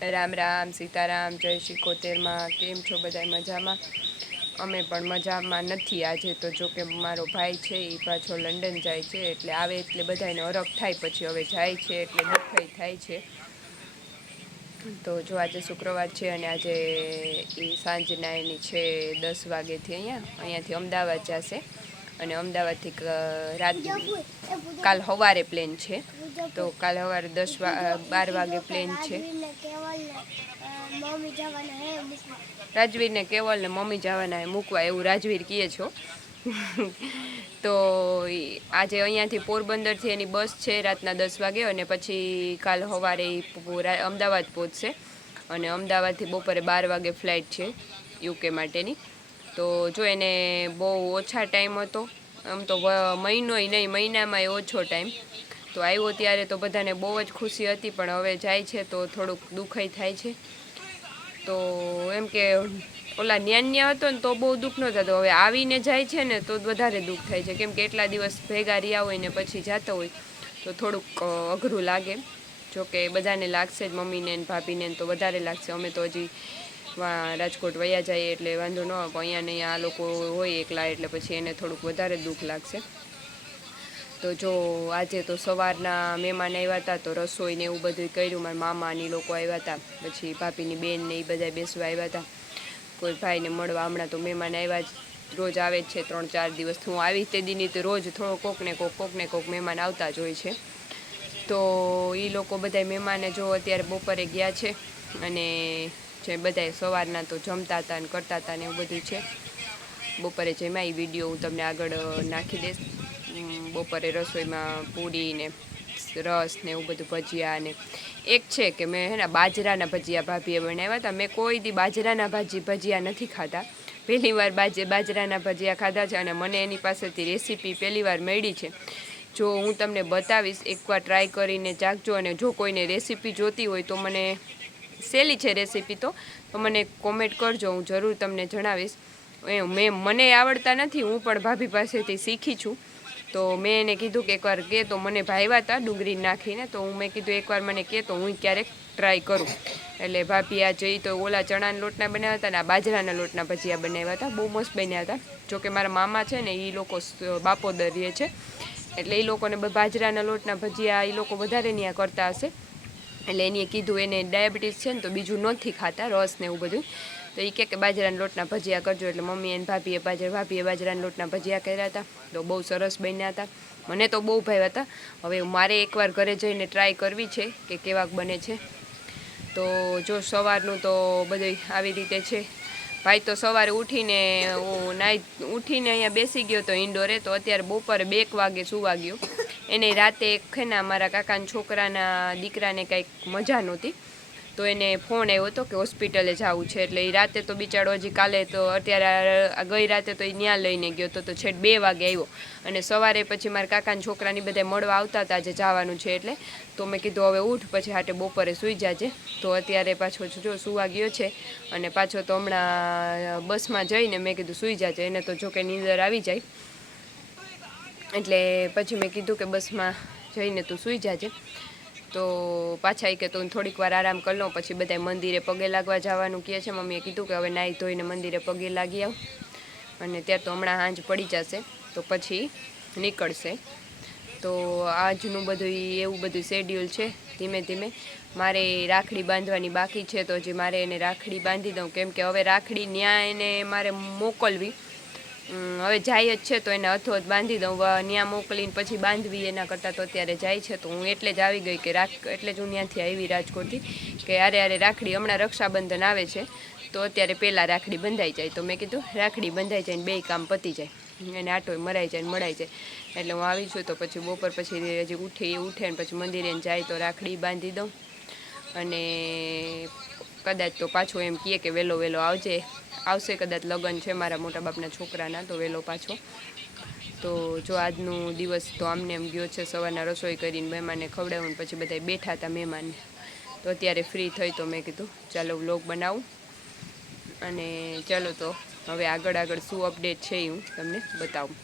રામ રામ સીતારામ જય શિકોતેરમાં કેમ છો બધા મજામાં? અમે પણ મજામાં નથી આજે તો. જો કે મારો ભાઈ છે એ પાછો લંડન જાય છે, એટલે આવે એટલે બધાને અરગ થાય, પછી હવે જાય છે એટલે દુઃખઈ થાય છે. તો જો આજે શુક્રવાર છે અને આજે એ સાંજના એની છે 10 વાગ્યેથી અહીંયાથી અમદાવાદ જશે, અને અમદાવાદથી કાલ સવારે પ્લેન છે. તો કાલ સવારે 12 વાગે પ્લેન છે. રાજવીરને કેવલ ને મમ્મી જવાના મૂકવા, એવું રાજવીર કહે છો. તો આજે અહીંયાથી પોરબંદરથી એની બસ છે રાતના 10 વાગે, અને પછી કાલ સવારે અમદાવાદ પહોંચશે, અને અમદાવાદથી બપોરે 12 વાગે ફ્લાઇટ છે યુકે માટેની. તો જો એને બહુ ઓછા ટાઈમ હતો, આમ તો મહિનોય નહીં, મહિનામાં ઓછો ટાઈમ. તો આવ્યો ત્યારે તો બધાને બહુ જ ખુશી હતી, પણ હવે જાય છે તો થોડુંક દુઃખઈ થાય છે. તો એમ કે ઓલા ન્યાન્યા હતો ને તો બહુ દુઃખ ન થતો, હવે આવીને જાય છે ને તો વધારે દુઃખ થાય છે, કેમ કે એટલા દિવસ ભેગા રહ્યા હોય ને પછી જતો હોય તો થોડુંક અઘરું લાગે. જોકે બધાને લાગશે જ, મમ્મીને ને ભાભીને તો વધારે લાગશે. અમે તો હજી રાજકોટ વયા જઈએ એટલે વાંધો ન આવે, અહીંયા ને અહીંયા આ લોકો હોય એકલા, એટલે પછી એને થોડુંક વધારે દુઃખ લાગશે. તો જો આજે તો સવારના મહેમાન આવ્યા હતા, તો રસોઈને એવું બધું કર્યું. મારા મામાની લોકો આવ્યા હતા, પછી ભાભીની બેન ને એ બધા બેસવા આવ્યા હતા. કોઈ ભાઈને મળવા હમણાં તો મહેમાન આવ્યા જ, રોજ આવે જ છે 3-4 દિવસથી. હું આવી તે દીની તો રોજ થોડો કોકને કોક મહેમાન આવતા જ હોય છે. તો એ લોકો બધા મહેમાને જો અત્યારે બપોરે ગયા છે, અને જે બધા સવારના તો જમતા હતા ને કરતા હતા ને એવું બધું છે. બપોરે જેમાં એ વિડીયો હું તમને આગળ નાખી દઈશ. બપોરે રસોઈમાં પૂરી ને રસ ને એવું બધું, ભજીયા ને એક છે કે મેં બાજરાના ભજીયા ભાભીએ બનાવ્યા હતા. મેં કોઈ દી બાજરાના ભજીયા નથી ખાધા, પહેલી વાર બાજરાના ભજીયા ખાધા છે, અને મને એની પાસેથી રેસીપી પહેલી વાર મળી છે. જો હું તમને બતાવીશ, એકવાર ટ્રાય કરીને ચાખજો, અને જો કોઈને રેસીપી જોતી હોય તો મને, સહેલી છે રેસીપી તો મને કોમેન્ટ કરજો, હું જરૂર તમને જણાવીશ. મને આવડતા નથી, હું પણ ભાભી પાસેથી શીખી છું. તો મેં એને કીધું કે એકવાર કહે તો, મને ભાવ્યા હતા ડુંગળી નાખીને, તો મેં કીધું એકવાર મને કહે તો હું ક્યારેક ટ્રાય કરું. એટલે ભાભી આ જઈ તો ઓલા ચણાના લોટના બનાવ્યા હતા ને આ બાજરાના લોટના ભજીયા બનાવ્યા હતા, બહુ મસ્ત બન્યા હતા. જોકે મારા મામા છે ને એ લોકો બાપોદર રહે છે, એટલે એ લોકોને બાજરાના લોટના ભજીયા એ લોકો વધારે ત્યાં કરતા હશે. એટલે એને કીધું એને ડાયાબિટીસ છે ને તો બીજું નથી ખાતા, રસ ને એવું બધું. તો એ કે બાજરાના લોટના ભજીયા કરજો, એટલે મમ્મી અને ભાભીએ બાજરાના લોટના ભજીયા કર્યા હતા. તો બહુ સરસ બન્યા હતા, મને તો બહુ ભાવ્યા હતા. હવે મારે એકવાર ઘરે જઈને ટ્રાય કરવી છે કે કેવાક બને છે. તો જો સવારનું તો બધું આવી રીતે છે. ભાઈ તો સવારે ઉઠીને અહીંયા બેસી ગયો તો ઇન્ડોરે, તો અત્યારે બપોરે 2 વાગે સુવા ગયો. એને રાતે મારા કાકાના છોકરાના દીકરાને કંઈક મજા નહોતી, તો એને ફોન આવ્યો હતો કે હોસ્પિટલે જવું છે. એટલે એ રાતે તો બિચારો હજી કાલે તો અત્યારે ગઈ રાતે તો એ ત્યાં લઈને ગયો તો છેક 2 વાગે આવ્યો. અને સવારે પછી મારા કાકાના છોકરાની બધા મળવા આવતા હતા જે જવાનું છે એટલે. તો મેં કીધું હવે ઉઠ, પછી હાટે બપોરે સૂઈ જાજે. તો અત્યારે પાછો જો સુવા ગયો છે, અને પાછો તો હમણાં બસમાં જઈને મેં કીધું સૂઈ જાજે. એને તો જો કે નીંદર આવી જાય, એટલે પછી મેં કીધું કે બસમાં જઈને તું સૂઈ જાજે. તો પાછા કે તું થોડીક વાર આરામ કરી લઉં, પછી બધા મંદિરે પગે લાગવા જવાનું કહે છે. મમ્મીએ કીધું કે હવે નાહી ધોઈને મંદિરે પગે લાગી આવ, અને ત્યાં તો હમણાં સાંજ પડી જશે તો પછી નીકળશે. તો આજનું બધું એવું બધું શેડ્યુલ છે. ધીમે ધીમે મારે રાખડી બાંધવાની બાકી છે, તો હજી મારે એને રાખડી બાંધી દઉં, કેમ કે હવે રાખડી ન્યા એને મારે મોકલવી. હવે જાય જ છે તો એને હથોહથ બાંધી દઉં, ત્યાં મોકલીને પછી બાંધવી એના કરતાં તો અત્યારે જાય છે. તો હું એટલે જ આવી ગઈ કે એટલે જ હું ત્યાંથી આવી રાજકોટથી, કે આરે રાખડી હમણાં રક્ષાબંધન આવે છે તો અત્યારે પહેલાં રાખડી બંધાઈ જાય. તો મેં કીધું રાખડી બંધાઈ જાય ને 2 કામ પતી જાય, એને આટોય મરાઈ જાય ને મળાઈ જાય. એટલે હું આવી છું, તો પછી બપોર પછી હજી ઉઠે ને પછી મંદિરે જાય તો રાખડી બાંધી દઉં. અને કદાચ તો પાછો એમ કહે કે વહેલો આવશે કદાચ, લગ્ન છે મારા મોટા બાપના છોકરાના, તો વહેલો પાછો. તો જો આજનું દિવસ તો આમને એમ ગયો છે. સવારના રસોઈ કરીને મહેમાનને ખવડાવ્યું, પછી બધા બેઠા હતા મહેમાનને. તો અત્યારે ફ્રી થઈ તો મેં કીધું ચાલો વ્લોગ બનાવું, અને ચાલો તો હવે આગળ શું અપડેટ છે એ હું તમને બતાવું.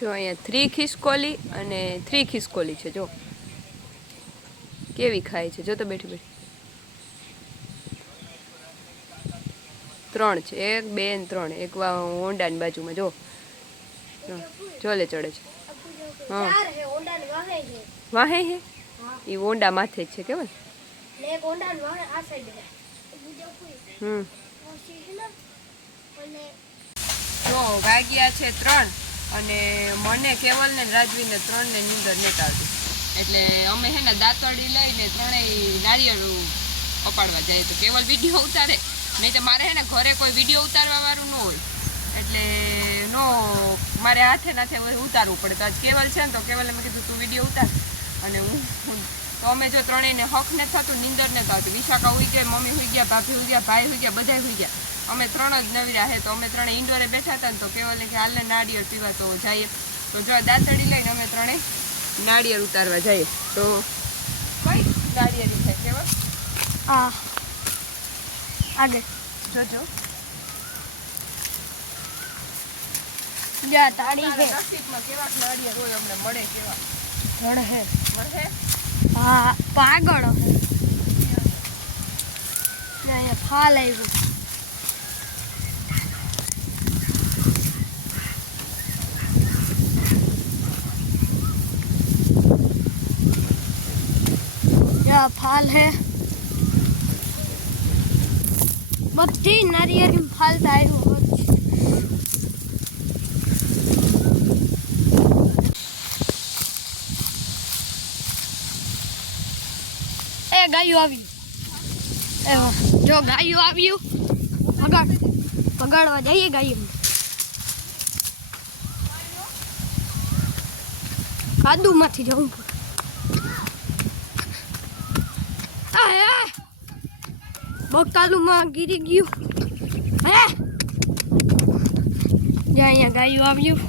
જો અહીંયા 3 ખિસકોલી અને 3 ખિસકોલી છે. જો કેવી ખાય છે, જો તો બેઠી બેઠી. 3 છે, 1 2 અને 3. એક હોન્ડાની બાજુમાં જો ચોલે ચડે છે. હા વાહે હે એ હોન્ડા માથે જ છે કેવાય. જો વાગ્યા છે 3 અને મને કેવલ ને રાજવીને 3 ને નીંદર નથી આવતી. એટલે અમે હે ને દાંતરડી લઈને 3 નારિયેળ પપાડવા જાય. તો કેવલ વિડીયો ઉતારે, નહીં તો મારે હે ને ઘરે કોઈ વિડીયો ઉતારવા વાળું ન હોય, એટલે નો મારે હાથે નાથે ઉતારવું પડે. તો આજ કેવલ છે ને, તો કેવલે મેં કીધું તું વિડીયો ઉતાર. અને તો અમે જો 3ને હક ને થતું, નીંદર ને થતું. વિશાખા હોઈ ગયા, મમ્મી હોઈ ગયા, ભાભી હોઈ ગયા, ભાઈ હોઈ ગયા, બધા હોઈ ગયા. અમે 3 જ નવીરા હે. તો અમે 3 ઇન્ડોરે બેઠા હતા ને, તો કેવલે કે હાલને નાળિયેર પીવા તો જઈએ. તો જો દાંતડી લઈને અમે 3 નાળિયેર ઉતારવા જઈએ. તો કઈ નાળિયેર થાય કેવલ? હા આગળ જોજો. જા તાળી હે નસીબમાં કેવા નાળિયેર હોય અમને મળે કેવા મળે હે. મળે હા પાગળ હે. અહીંયા ફાલ આવ્યું. ફાલ હે બધી નારિયેળ ફાલતા આવ્યું. એ ગાયું આવ્યું. જો ગાયું આવ્યું, પગાડવા જઈએ ગાયું. કાદુમાંથી જવું પડે. બકાલુમાં ગીરી ગયું હે. જ્યાં અહીંયા ગાયું આવ્યું,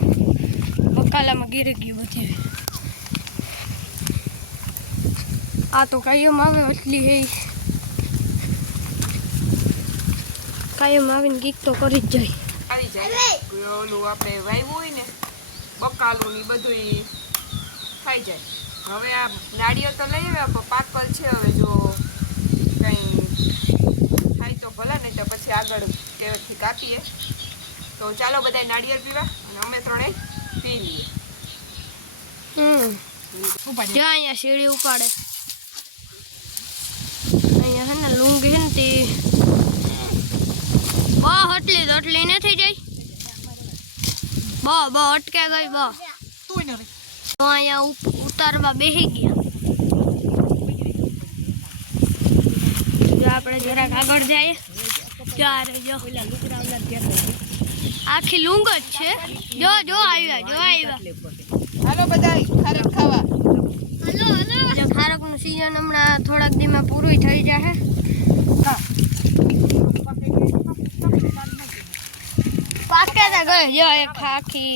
બકાલામાં ગીરી ગયું બધે. આ તો કાયમ આવે એટલી હે. કાયમ આવીને ગીક તો કરી જ જાય. આવી જાય ઓલું આપણે વાવ્યું હોય ને બકાલું ને બધું ખાઈ જાય. હવે આ નાળિયેર તો લઈ આવ્યા, પાકલ છે. હવે જો કંઈ તો ભલા નહીં તો પછી આગળ કેવડથી કાપીએ. તો ચાલો બધા નાળિયેર પીવા અને અમે 3 પી લઈએ. જો અહીંયા શેરડી ઉપાડે. અહીંયા હે ને લુંગી હે ને તે હટલી તો હટલી ને થઈ જાય. અટકે ગઈ. તો અહીંયા ઉતારવા બેસી ગયા. આપણે જરાક આગળ જઈએ. આખી લુંગ જ છે. જો આવ્યા. હાલો બધા ખારક ખાવા. હાલો. ખારકનું સીઝન હમણાં થોડાક દીમાં પૂરું થઈ જશે. પાકે તો ગઈ. જો એક આખી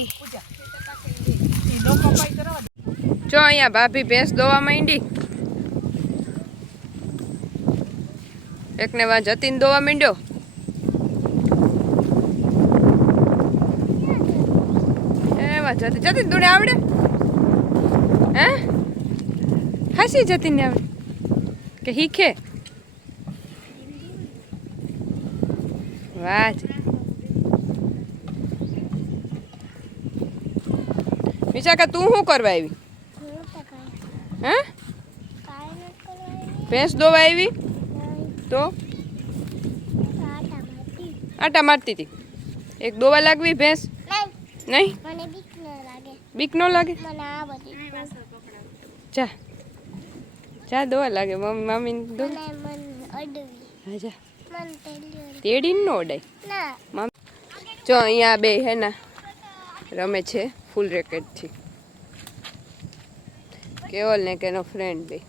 જો અહીંયા ભાભી ભેંસ દોવા માંડી. એકને વા જતીન દોવા માંડ્યો. એવા જતીન તુને આવડે હે? હાસી જતીન ને આવડે કે હીખે? વાહ. વિશાખા તું શું કરવા આવી? હે ભેંસ દોવા આવી? તો આટા મારતી હતી. એક દોવા લાગવી ભેંસ? નહીં બીક ન લાગે. જા દોવા લાગે. મમ્મી જા તેડી ન ઓડાય. જો અહીંયા બે હે ને રમે છે ફૂલ રેકેટથી. કેવલ ને કે એનો ફ્રેન્ડ બે.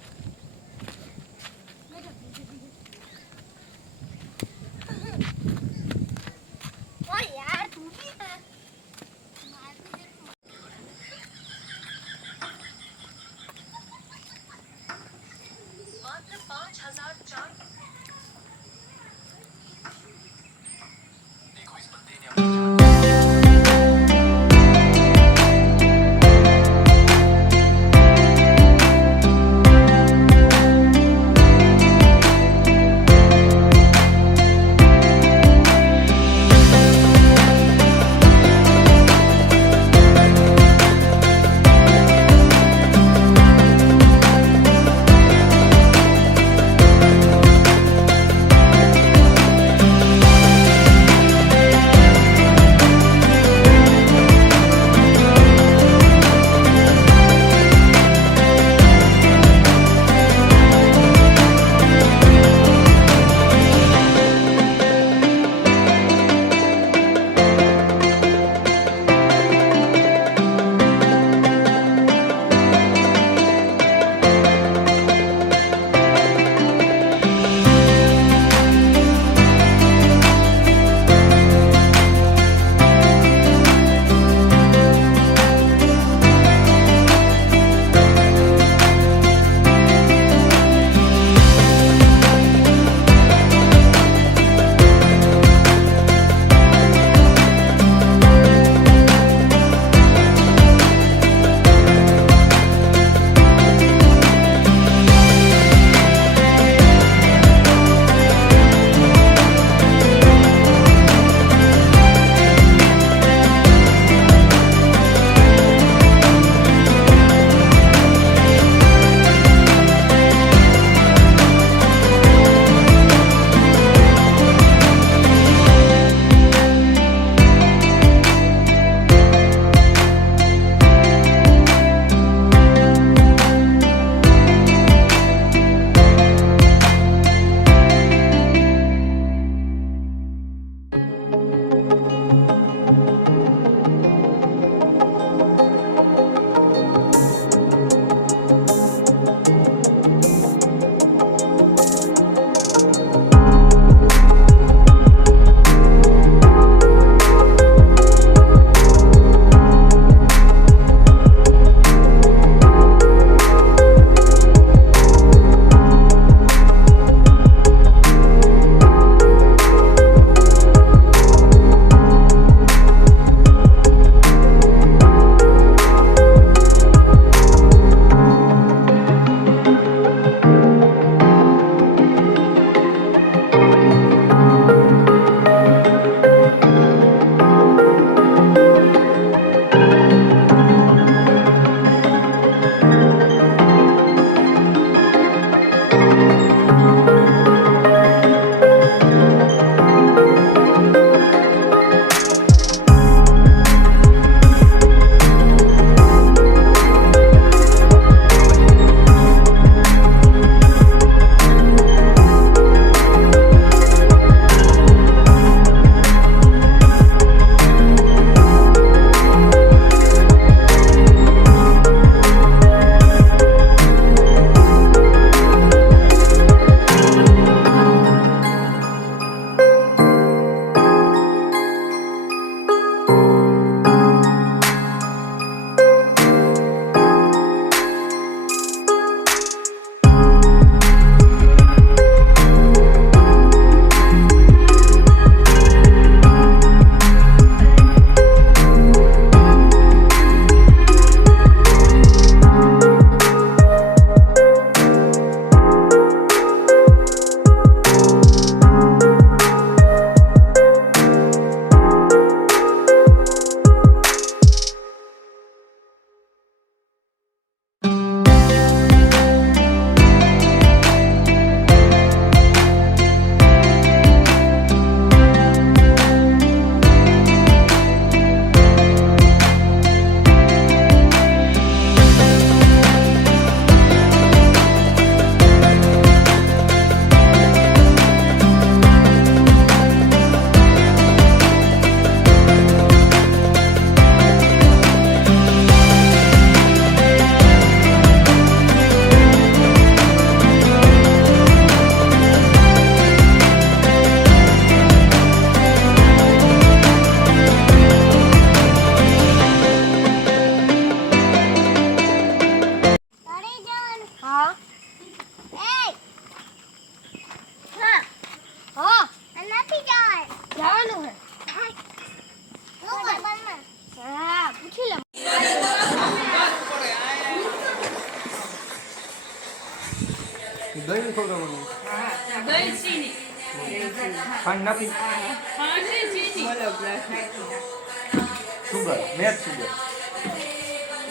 ખવડાવવાનું દહીં ચીની ખાંડ નાખી પાણી ચીની બોલો પ્લસ સુગર મેચ સુગર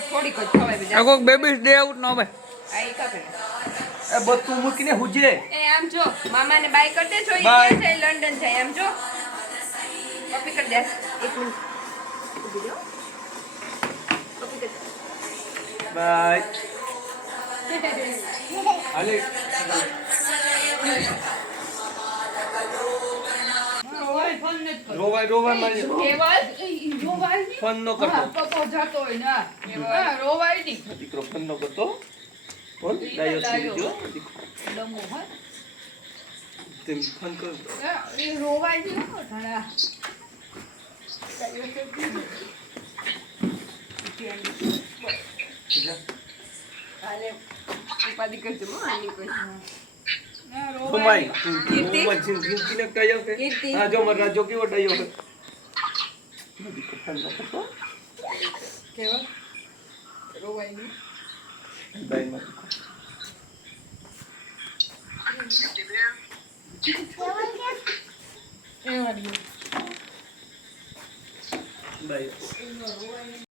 થોડીક જ ખવાય બધા આ કોક બેબીસ ડે આઉટ નો ભાઈ આ ઈ કાપે એ બધું મૂકીને હુજે એ આમ જો મામાને બાય કરી દે છો ઈ Bye. ક્યાં છે લંડન જાય આમ જો કોપી કરી દે એક મિનિટ ઊભી રહો કોપી કરી દે બાય હાલે રોવાય ફોન નથી કરતો રોવાય મારી કેવલ રોવાય નહીં ફોન નો હા, કરતો પપ્પો જાતો હોય ને હા, રોવાય નહીં દીકરો ફોન નો કરતો ફોન ડાયો થઈ ગયો ડમો હોય તેમ ફોન કરતો હા, એ રોવાય નહીં હો ઘણા હાલે ઉપાધિ કરજો હો આની કોઈ હા, રોવાય કમાઈ કીર્તિ? જિંદગી ને કયો કે કીર્તિ? હા જો મારા રાજો કેવો ડાયો છે દીકરો ફોન નો કરતો કેવલ રોવાય નહીં બાય માં એવા નહીં બાય